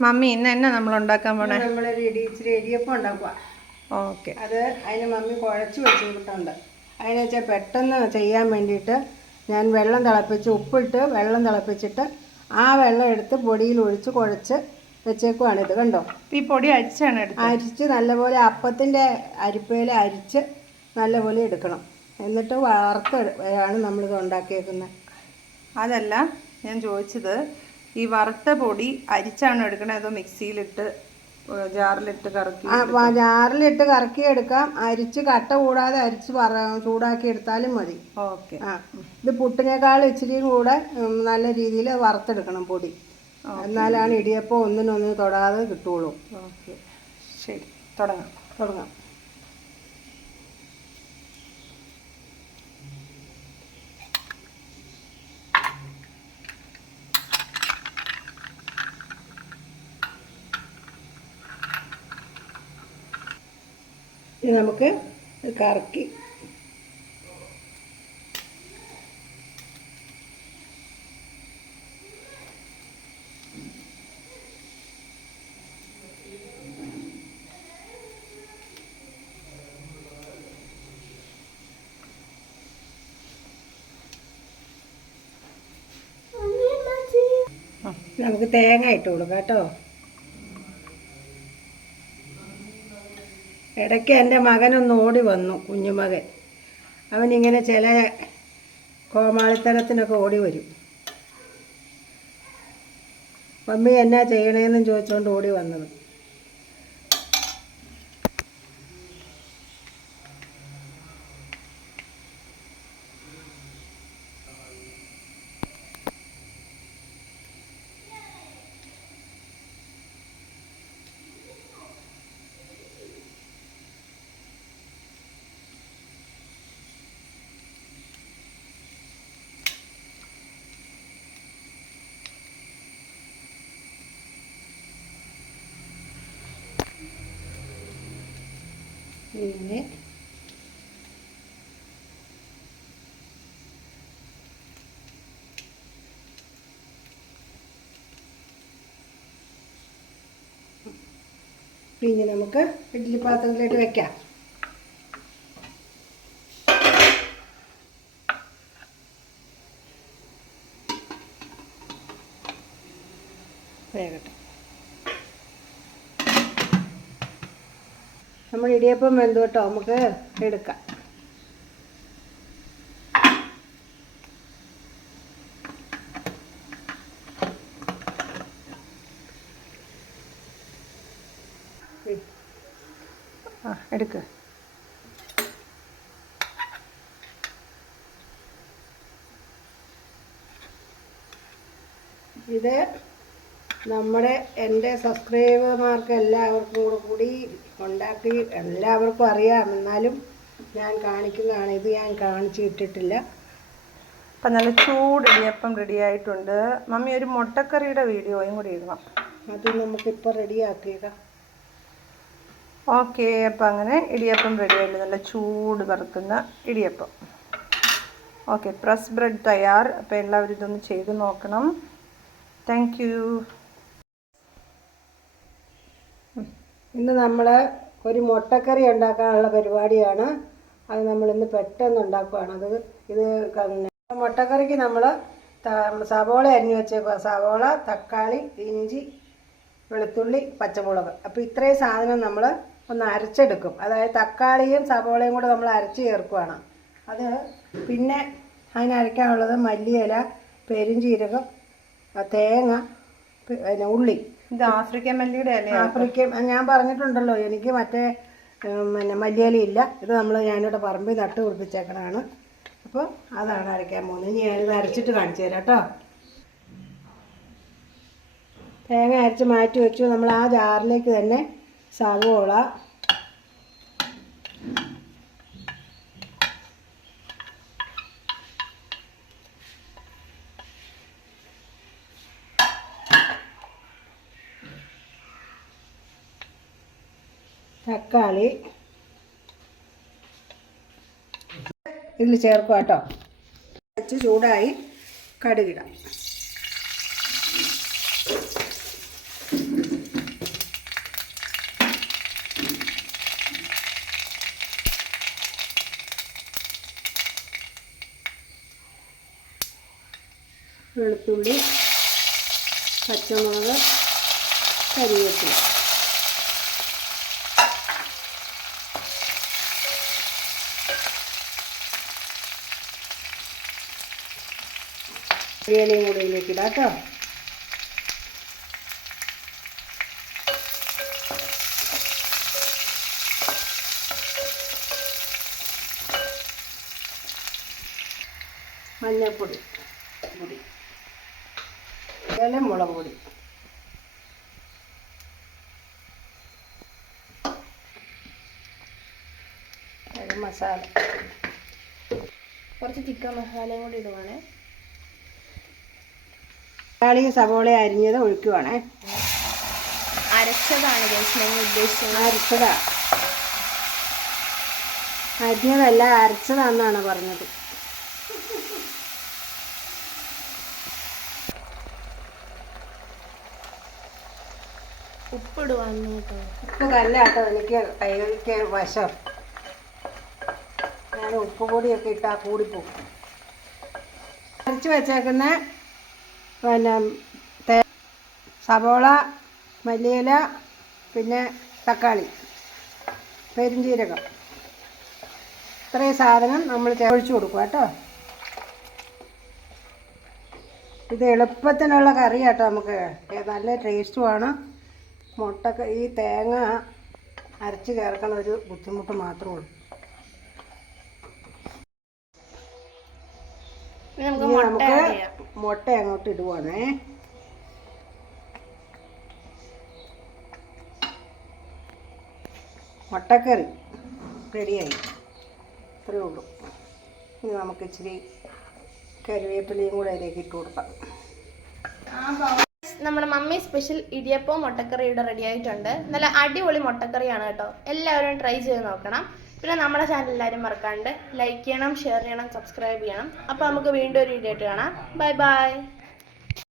Mummy ഇന്ന് എന്നാ നമ്മൾ ഉണ്ടാക്കാൻ പോണേ ഇടി ഇച്ചിരി ഇടിയപ്പം ഉണ്ടാക്കുക ഓക്കെ. അത് അതിന് മമ്മി കുഴച്ച് വെച്ചിട്ടുണ്ട്. അതിന് വെച്ചാൽ പെട്ടെന്ന് ചെയ്യാൻ വേണ്ടിയിട്ട് ഞാൻ വെള്ളം തിളപ്പിച്ച് ഉപ്പിട്ട് വെള്ളം തിളപ്പിച്ചിട്ട് ആ വെള്ളം എടുത്ത് പൊടിയിൽ ഒഴിച്ച് കുഴച്ച് വെച്ചേക്കുവാണ്. ഇത് കണ്ടോ? ഈ പൊടി അരിച്ചാണ് അരിച്ച് നല്ലപോലെ അപ്പത്തിന്റെ അരിപ്പയിൽ അരിച്ച് നല്ലപോലെ എടുക്കണം. എന്നിട്ട് വറുത്ത് ആണ് നമ്മളിത് ഉണ്ടാക്കിയേക്കുന്നത് അതല്ല ഞാൻ ചോദിച്ചത് ഈ വറുത്ത പൊടി അരിച്ചാണോ എടുക്കണേ? അതോ മിക്സിയിലിട്ട് ജാറിലിട്ട് കറക്കി ജാറിലിട്ട് കറക്കി എടുക്കാം. അരിച്ച് കട്ട കൂടാതെ അരിച്ച് ചൂടാക്കി എടുത്താലും മതി. ഓക്കെ. ആ ഇത് പുട്ടിനേക്കാൾ ഇച്ചിരി കൂടെ നല്ല രീതിയിൽ വറുത്തെടുക്കണം പൊടി. എന്നാലാണ് ഇടിയപ്പം ഒന്നിനൊന്ന് തൊടാതെ കിട്ടുള്ളൂ. ഓക്കെ. ശരി. തുടങ്ങാം. തുടങ്ങാം. ഇനി നമുക്ക് കറക്കി. നമുക്ക് തേങ്ങ ഇട്ട് കൊടുക്കാം കേട്ടോ ഇടയ്ക്ക് എന്റെ മകനൊന്ന് ഓടി വന്നു കുഞ്ഞുമകൻ. അവനിങ്ങനെ ചില കോമാളിത്തരത്തിനൊക്കെ ഓടി വരും. മമ്മി എന്നാ ചെയ്യണേന്നും ചോദിച്ചുകൊണ്ട് ഓടി വന്നത്? പിന്നെ പിന്നെ നമുക്ക് ഇഡ്ഡലി പാത്രത്തിലേക്ക് വെക്കാം വേഗട്ടെ നമ്മൾ ഇടിയപ്പം വെന്തു കേട്ടോ നമുക്ക് എടുക്കാം. ആ എടുക്കുക ഇത് നമ്മുടെ എന്റെ സബ്സ്ക്രൈബർമാർക്ക് എല്ലാവർക്കും കൂടെ കൂടി ഉണ്ടാക്കി എല്ലാവർക്കും അറിയാം. എന്നാലും ഞാൻ കാണിക്കുന്നതാണ്. ഇത് ഞാൻ കാണിച്ചു ഇട്ടിട്ടില്ല അപ്പം നല്ല ചൂട് ഇടിയപ്പം റെഡി ആയിട്ടുണ്ട്. മമ്മി ഒരു മുട്ടക്കറിയുടെ വീഡിയോയും കൂടി ഇടണം. അത് നമുക്കിപ്പോൾ റെഡിയാക്കിയേക്കാം ഓക്കെ അപ്പം അങ്ങനെ ഇടിയപ്പം റെഡി ആയിട്ടുണ്ട്. നല്ല ചൂട് കറക്കുന്ന ഇടിയപ്പം. ഓക്കെ പ്രസ് ബ്രെഡ് തയ്യാർ. അപ്പോൾ എല്ലാവരും ഇതൊന്ന് ചെയ്ത് നോക്കണം. താങ്ക് ഇന്ന് നമ്മൾ ഒരു മുട്ടക്കറി ഉണ്ടാക്കാനുള്ള പരിപാടിയാണ്. അത് നമ്മളിന്ന് പെട്ടെന്ന് ഉണ്ടാക്കുകയാണ് അത് ഇത് മുട്ടക്കറിക്ക് നമ്മൾ സവോള അരിഞ്ഞു വെച്ചേക്കുക സവോള തക്കാളി ഇഞ്ചി വെളുത്തുള്ളി പച്ചമുളക്. അപ്പോൾ ഇത്രയും സാധനം നമ്മൾ ഒന്ന് അരച്ചെടുക്കും. അതായത് തക്കാളിയും സവോളയും കൂടെ നമ്മൾ അരച്ച് ചേർക്കുകയാണ് അത് പിന്നെ അതിനരയ്ക്കാനുള്ളത് മല്ലിയില പെരും ജീരകം തേങ്ങ പിന്നെ ഉള്ളി. ഇത് ആഫ്രിക്കൻ മല്ലിയുടെ ആഫ്രിക്കൻ ഞാൻ പറഞ്ഞിട്ടുണ്ടല്ലോ എനിക്ക് മറ്റേ പിന്നെ മല്ലിയില ഇല്ല. ഇത് നമ്മൾ ഞാനിവിടെ പറമ്പിൽ നട്ട് പിടിപ്പിച്ചേക്കണതാണ് അപ്പോൾ അതാണ് അരയ്ക്കാൻ പോകുന്നത്. ഇനി ഞാനിത് അരച്ചിട്ട് കാണിച്ചു തരാം കേട്ടോ. തേങ്ങ അരച്ച് മാറ്റി വെച്ചു. നമ്മൾ ആ ജാറിലേക്ക് തന്നെ സവോള തക്കാളി. ഇതിൽ ചേർക്കുക കേട്ടോ വെച്ച് ചൂടായി കടുകിടാം. വെളുത്തുള്ളി പച്ചമുളക് കരിവേപ്പില ഇലയും കൂടി ഇതിലേക്ക് ഇടാം കേട്ടോ മഞ്ഞൾപ്പൊടി പൊടി ഇല മുളക് പൊടി മസാല. കുറച്ച് ചിക്കൻ മസാലയും കൂടി ഇടുവാണ്. തക്കാളി സവോള അരിഞ്ഞത് ഒഴിക്കുവാണേ. അരച്ചതാണ് ഉദ്ദേശിച്ചത്. അരച്ചതാ. അരിഞ്ഞതല്ല അരച്ചതാന്നാണ് പറഞ്ഞത്. ഉപ്പിടുവാന്ന് കേട്ടോ ഉപ്പ് കല്ലാട്ടോ എനിക്ക് കൈകൾക്ക് വശം. ഞാൻ ഉപ്പ് പൊടിയൊക്കെ ഇട്ടാൽ കൂടിപ്പോകും അരച്ച് വെച്ചേക്കുന്ന പിന്നെ തേ സവോള മല്ലിയില പിന്നെ തക്കാളി പെരുംജീരകം. ഇത്രയും സാധനം നമ്മൾ ഒഴിച്ചു കൊടുക്കുക കേട്ടോ. ഇത് എളുപ്പത്തിനുള്ള കറി കേട്ടോ നമുക്ക്. നല്ല ടേസ്റ്റുമാണ് മുട്ടക്ക് ഈ തേങ്ങ അരച്ച് ചേർക്കണ ഒരു ബുദ്ധിമുട്ട് മാത്രമേ ഉള്ളൂ. നമുക്ക് മുട്ട അങ്ങോട്ട് ഇടുവാണേ. മുട്ടക്കറി റെഡിയായി. ഇത്രയേ ഉള്ളൂ. ഇനി നമുക്ക് ഇച്ചിരി കരിവേപ്പിലയും കൂടെ അതിലേക്ക് ഇട്ട് കൊടുക്കാം. നമ്മുടെ മമ്മി സ്പെഷ്യൽ ഇടിയപ്പവും മുട്ടക്കറിയുടെ റെഡി ആയിട്ടുണ്ട് നല്ല അടിപൊളി മുട്ടക്കറിയാണ് കേട്ടോ. എല്ലാവരും ട്രൈ ചെയ്ത് നോക്കണം. പിന്നെ നമ്മുടെ ചാനൽ എല്ലാവരും മറക്കാണ്ട് ലൈക്ക് ചെയ്യണം ഷെയർ ചെയ്യണം സബ്സ്ക്രൈബ് ചെയ്യണം. അപ്പോൾ നമുക്ക് വീണ്ടും ഒരു വീഡിയോ ആയിട്ട് കാണാം. Bye bye